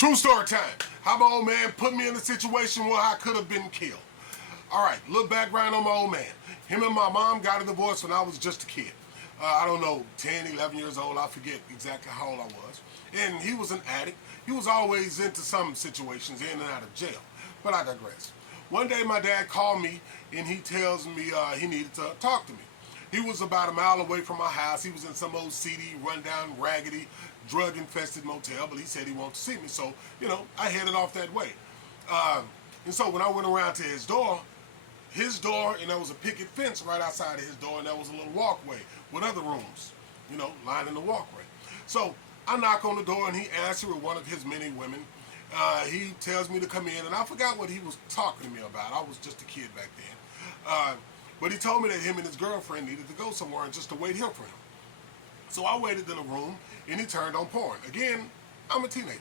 True story time. How my old man put me in a situation where I could have been killed. All right, little background on my old man. Him and my mom got a divorce when I was just a kid. I don't know, 10, 11 years old. I forget exactly how old I was. And he was an addict. He was always into some situations, in and out of jail. But I digress. One day my dad called me and he tells me he needed to talk to me. He was about a mile away from my house. He was in some old seedy, rundown, raggedy, drug-infested motel, but he said he wanted to see me. So, I headed off that way. And so when I went around to his door, and there was a picket fence right outside of his door, and there was a little walkway with other rooms, lining the walkway. So I knock on the door, and he answers with one of his many women. He tells me to come in, and I forgot what he was talking to me about. I was just a kid back then. But he told me that him and his girlfriend needed to go somewhere and just to wait here for him. So I waited in a room, and he turned on porn. Again, I'm a teenager.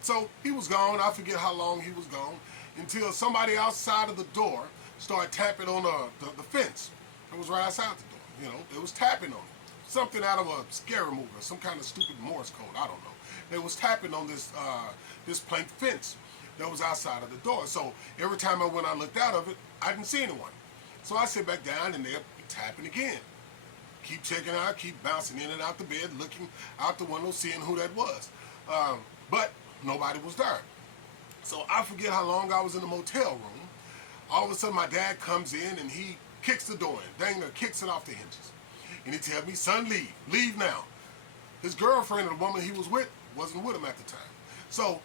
So he was gone. I forget how long he was gone, until somebody outside of the door started tapping on the fence. It was right outside the door. It was tapping on it. Something out of a scary movie or some kind of stupid Morse code. I don't know. It was tapping on this plank fence that was outside of the door. So every time I went out and looked out of it, I didn't see anyone. So I sit back down, and they're tapping again. Keep checking out, keep bouncing in and out the bed, looking out the window, seeing who that was. But nobody was there. So I forget how long I was in the motel room. All of a sudden, my dad comes in, and he kicks the door in. Dang, kicks it off the hinges. And he tells me, son, leave. Leave now. His girlfriend, the woman he was with, wasn't with him at the time. So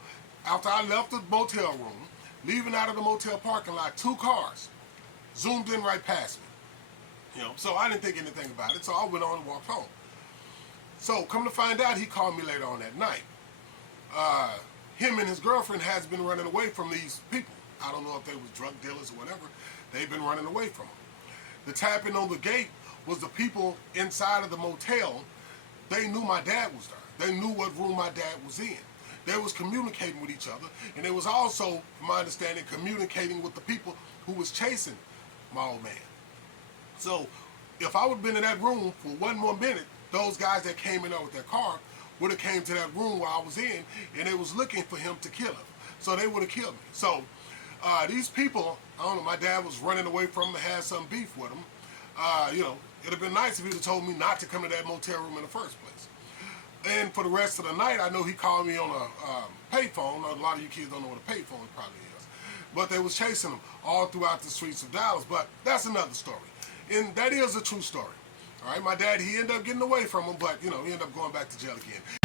after I left the motel room, leaving out of the motel parking lot, 2 cars zoomed in right past me. So I didn't think anything about it, so I went on and walked home. So come to find out, he called me later on that night. Him and his girlfriend has been running away from these people. I don't know if they was drug dealers or whatever. They've been running away from them. The tapping on the gate was the people inside of the motel. They knew my dad was there. They knew what room my dad was in. They was communicating with each other, and they was also, from my understanding, communicating with the people who was chasing my old man. So if I would have been in that room for one more minute, those guys that came in there with their car would have came to that room where I was in, and they was looking for him to kill him. So they would have killed me. So these people, I don't know, my dad was running away from them, had some beef with them. It'd have been nice if he'd have told me not to come to that motel room in the first place. And for the rest of the night, I know he called me on a payphone. A lot of you kids don't know what a payphone probably is. But they was chasing him all throughout the streets of Dallas. But that's another story. And that is a true story. All right, my dad, he ended up getting away from him, but, he ended up going back to jail again.